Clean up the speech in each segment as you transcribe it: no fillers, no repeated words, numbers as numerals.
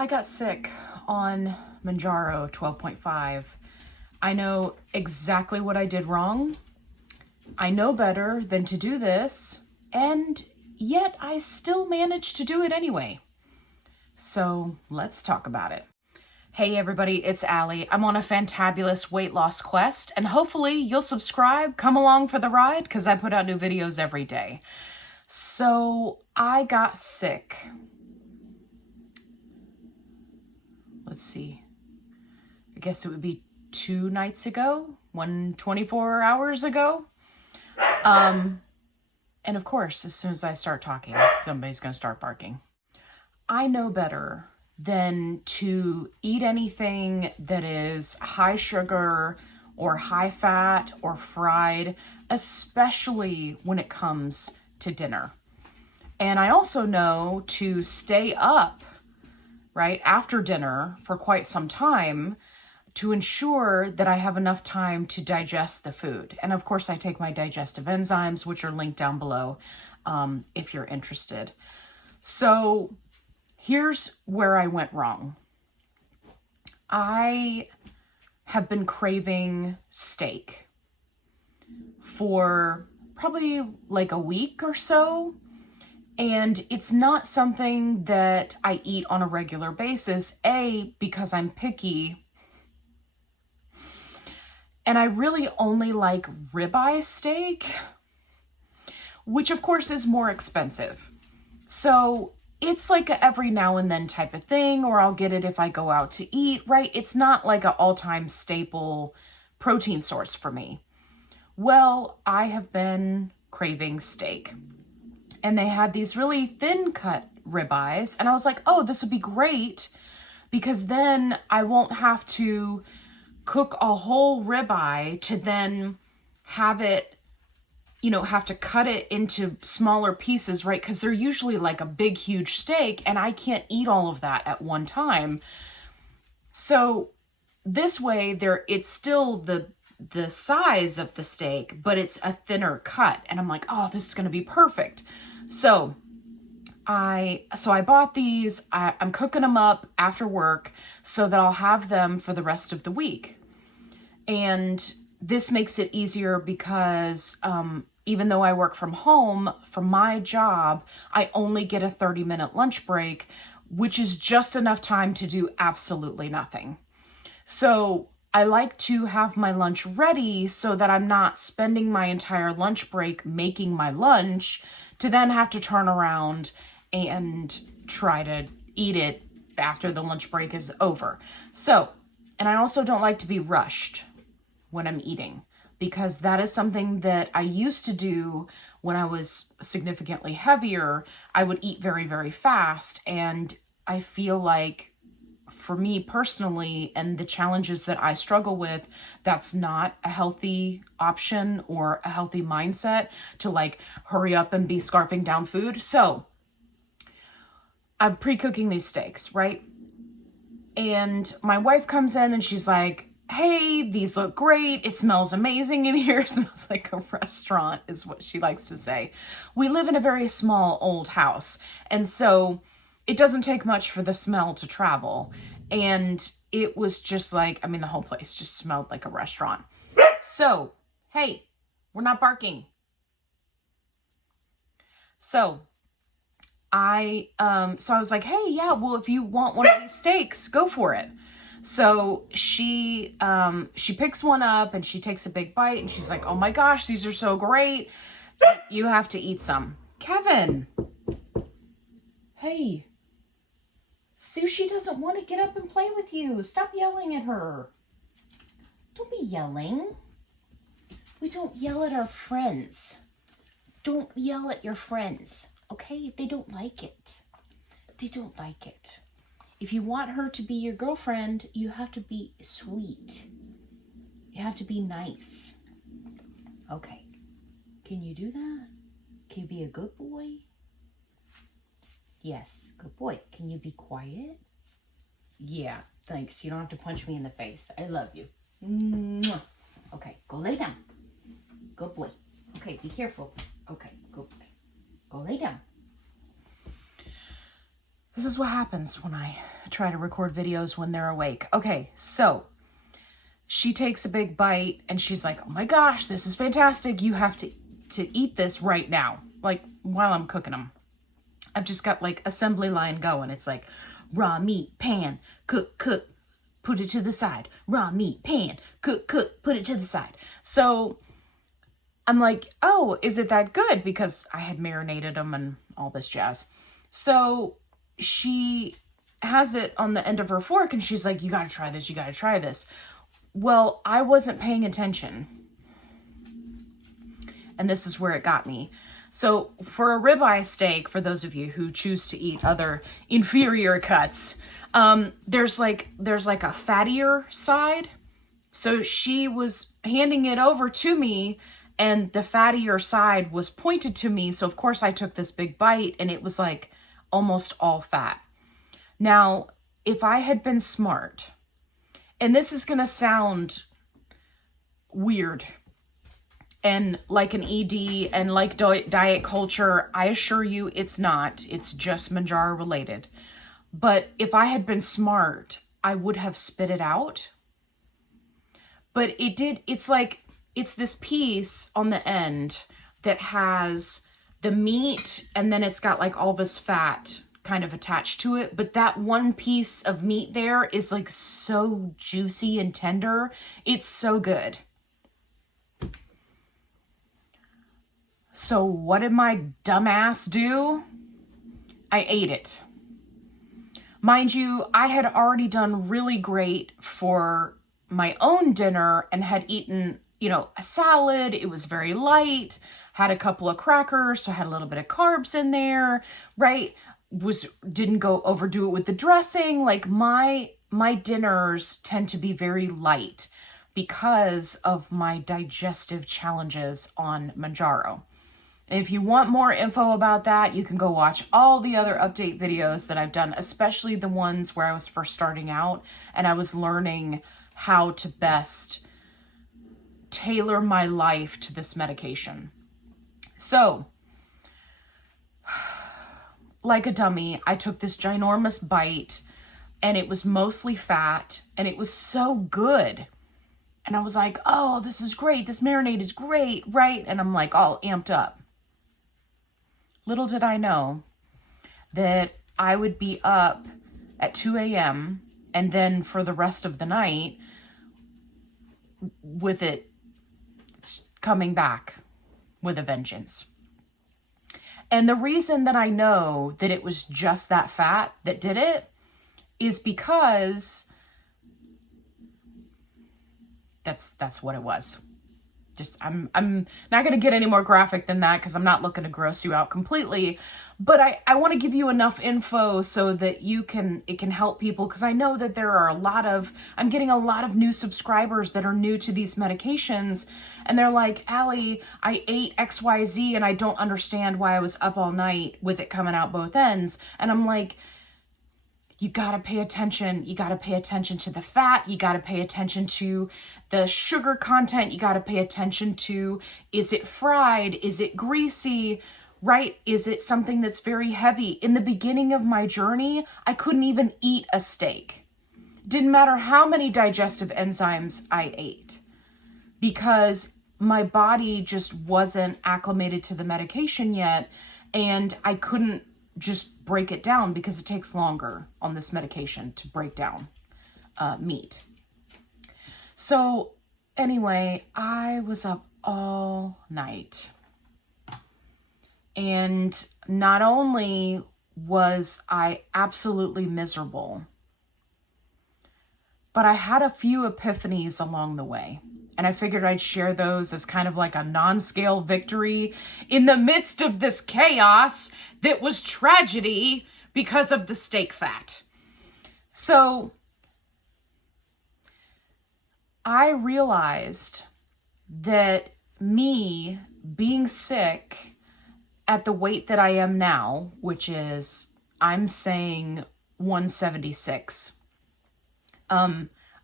I got sick on Mounjaro 12.5. I know exactly what I did wrong. I know better than to do this, and yet I still managed to do it anyway. So let's talk about it. Hey everybody, it's Allie. I'm on a fantabulous weight loss quest, and hopefully you'll subscribe, come along for the ride, because I put out new videos every day. So I got sick. Let's see. I guess it would be 2 nights ago, 24 hours ago. And of course, as soon as I start talking, somebody's going to start barking. I know better than to eat anything that is high sugar or high fat or fried, especially when it comes to dinner. And I also know to stay up right after dinner for quite some time to ensure that I have enough time to digest the food. And of course, I take my digestive enzymes, which are linked down below if you're interested. So here's where I went wrong. I have been craving steak for probably like a week or so. And it's not something that I eat on a regular basis, because I'm picky. And I really only like ribeye steak, which of course is more expensive. So it's like a every now and then type of thing, or I'll get it if I go out to eat, right? It's not like an all-time staple protein source for me. Well, I have been craving steak. And they had these really thin cut ribeyes. And I was like, oh, this would be great because then I won't have to cook a whole ribeye to then have it, have to cut it into smaller pieces, right? Because they're usually like a big, huge steak and I can't eat all of that at one time. So this way it's still the size of the steak, but it's a thinner cut. And I'm like, oh, this is going to be perfect. So I bought these. I'm cooking them up after work so that I'll have them for the rest of the week. And this makes it easier because even though I work from home, for my job, I only get a 30-minute lunch break, which is just enough time to do absolutely nothing. So I like to have my lunch ready so that I'm not spending my entire lunch break making my lunch to then have to turn around and try to eat it after the lunch break is over. So, and I also don't like to be rushed when I'm eating because that is something that I used to do when I was significantly heavier. I would eat very, very fast, and I feel like for me personally and the challenges that I struggle with, that's not a healthy option or a healthy mindset to like hurry up and be scarfing down food. So I'm pre-cooking these steaks, right? And my wife comes in and she's like, hey, these look great. It smells amazing in here. It smells like a restaurant is what she likes to say. We live in a very small old house. And so it doesn't take much for the smell to travel. And it was just like, the whole place just smelled like a restaurant. So, hey, we're not barking. So I was like, hey, yeah, well, if you want one of these steaks, go for it. So she picks one up and she takes a big bite and she's like, oh my gosh, these are so great. You have to eat some. Kevin. Hey. Sushi doesn't want to get up and play with you. Stop yelling at her. Don't be yelling. We don't yell at our friends. Don't yell at your friends, okay? They don't like it. They don't like it. If you want her to be your girlfriend, you have to be sweet. You have to be nice. Okay. Can you do that? Can you be a good boy? Yes, good boy. Can you be quiet? Yeah, thanks. You don't have to punch me in the face. I love you. Mwah. Okay, go lay down. Good boy. Okay, be careful. Okay, good boy. Go lay down. This is what happens when I try to record videos when they're awake. Okay, so she takes a big bite and she's like, oh my gosh, this is fantastic. You have to eat this right now. Like while I'm cooking them. I've just got like assembly line going. It's like raw meat, pan, cook, put it to the side. Raw meat, pan, cook, put it to the side. So I'm like, oh, is it that good? Because I had marinated them and all this jazz. So she has it on the end of her fork and she's like, you gotta try this, you gotta try this. Well, I wasn't paying attention. And this is where it got me. So for a ribeye steak, for those of you who choose to eat other inferior cuts, there's like a fattier side. So she was handing it over to me and the fattier side was pointed to me. So of course I took this big bite and it was like almost all fat. Now, if I had been smart, and this is going to sound weird and like an ED and like diet culture, I assure you it's not. It's just Mounjaro related. But if I had been smart, I would have spit it out. But it's this piece on the end that has the meat and then it's got like all this fat kind of attached to it. But that one piece of meat there is like so juicy and tender. It's so good. So what did my dumbass do? I ate it. Mind you, I had already done really great for my own dinner and had eaten, a salad. It was very light, had a couple of crackers, so I had a little bit of carbs in there, right? Didn't go overdo it with the dressing. Like my dinners tend to be very light because of my digestive challenges on Mounjaro. If you want more info about that, you can go watch all the other update videos that I've done, especially the ones where I was first starting out and I was learning how to best tailor my life to this medication. So, like a dummy, I took this ginormous bite and it was mostly fat and it was so good. And I was like, oh, this is great. This marinade is great, right? And I'm like all amped up. Little did I know that I would be up at 2 a.m. and then for the rest of the night with it coming back with a vengeance. And the reason that I know that it was just that fat that did it is because that's what it was. I'm not going to get any more graphic than that because I'm not looking to gross you out completely, but I want to give you enough info so that it can help people, because I know that there are I'm getting a lot of new subscribers that are new to these medications and they're like, Allie, I ate XYZ and I don't understand why I was up all night with it coming out both ends. And I'm like, you got to pay attention. You got to pay attention to the fat. You got to pay attention to the sugar content. You got to pay attention to, is it fried? Is it greasy? Right? Is it something that's very heavy? In the beginning of my journey, I couldn't even eat a steak. Didn't matter how many digestive enzymes I ate because my body just wasn't acclimated to the medication yet. And I couldn't just break it down because it takes longer on this medication to break down meat. So anyway, I was up all night. And not only was I absolutely miserable, but I had a few epiphanies along the way. And I figured I'd share those as kind of like a non-scale victory in the midst of this chaos that was tragedy because of the steak fat. So I realized that me being sick at the weight that I am now, which is, I'm saying 176.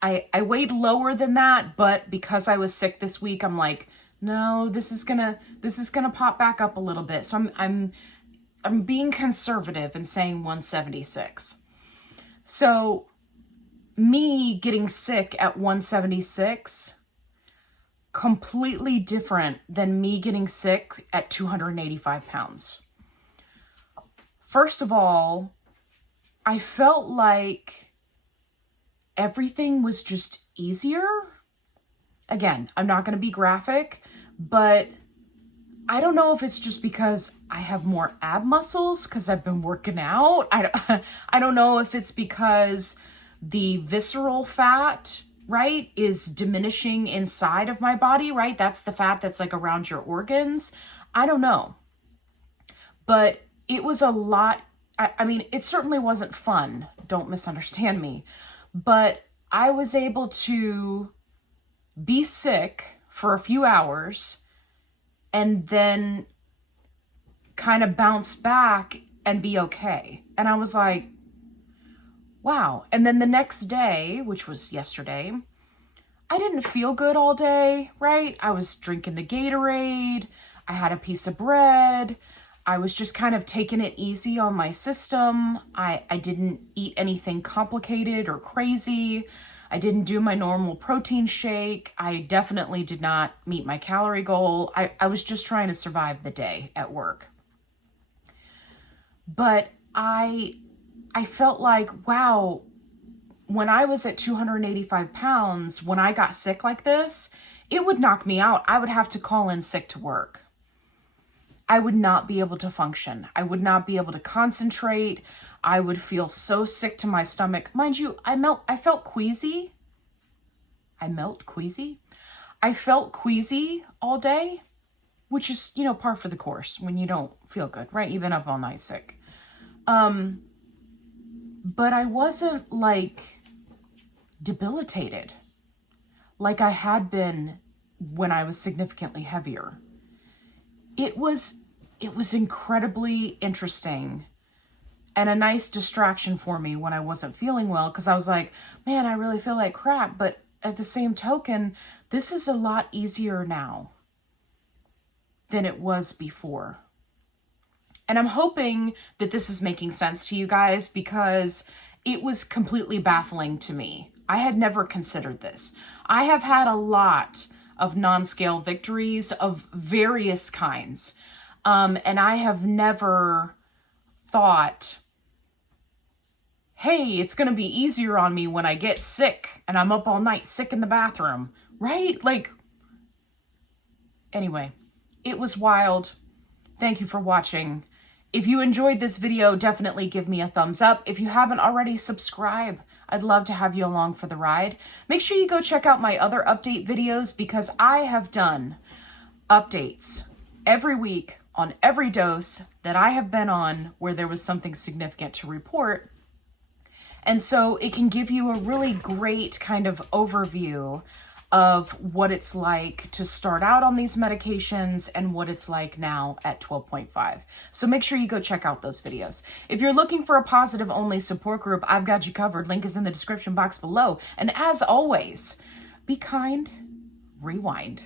I weighed lower than that, but because I was sick this week, I'm like, no, this is gonna pop back up a little bit. So I'm I'm being conservative and saying 176. So me getting sick at 176, completely different than me getting sick at 285 pounds. First of all, I felt like everything was just easier. Again, I'm not going to be graphic, but I don't know if it's just because I have more ab muscles because I've been working out. I don't know if it's because the visceral fat, right, is diminishing inside of my body, right? That's the fat that's like around your organs. I don't know. But it was a lot. I mean, it certainly wasn't fun. Don't misunderstand me. But I was able to be sick for a few hours and then kind of bounce back and be okay. And I was like, wow. And then the next day, which was yesterday, I didn't feel good all day, right? I was drinking the Gatorade. I had a piece of bread. I was just kind of taking it easy on my system. I didn't eat anything complicated or crazy. I didn't do my normal protein shake. I definitely did not meet my calorie goal. I was just trying to survive the day at work. But I felt like, wow, when I was at 285 pounds, when I got sick like this, it would knock me out. I would have to call in sick to work. I would not be able to function. I would not be able to concentrate. I would feel so sick to my stomach. Mind you, I felt queasy. I felt queasy all day, which is, par for the course when you don't feel good, right? You've been up all night sick. But I wasn't like debilitated like I had been when I was significantly heavier. It was incredibly interesting and a nice distraction for me when I wasn't feeling well, because I was like, man, I really feel like crap. But at the same token, this is a lot easier now than it was before. And I'm hoping that this is making sense to you guys, because it was completely baffling to me. I had never considered this. I have had a lot of non-scale victories of various kinds. And I have never thought, hey, it's going to be easier on me when I get sick and I'm up all night sick in the bathroom, right? Like, anyway, it was wild. Thank you for watching. If you enjoyed this video, definitely give me a thumbs up. If you haven't already, subscribe. I'd love to have you along for the ride. Make sure you go check out my other update videos, because I have done updates every week on every dose that I have been on where there was something significant to report. And so it can give you a really great kind of overview of what it's like to start out on these medications and what it's like now at 12.5. So make sure you go check out those videos. If you're looking for a positive only support group, I've got you covered. Link is in the description box below. And as always, be kind, rewind.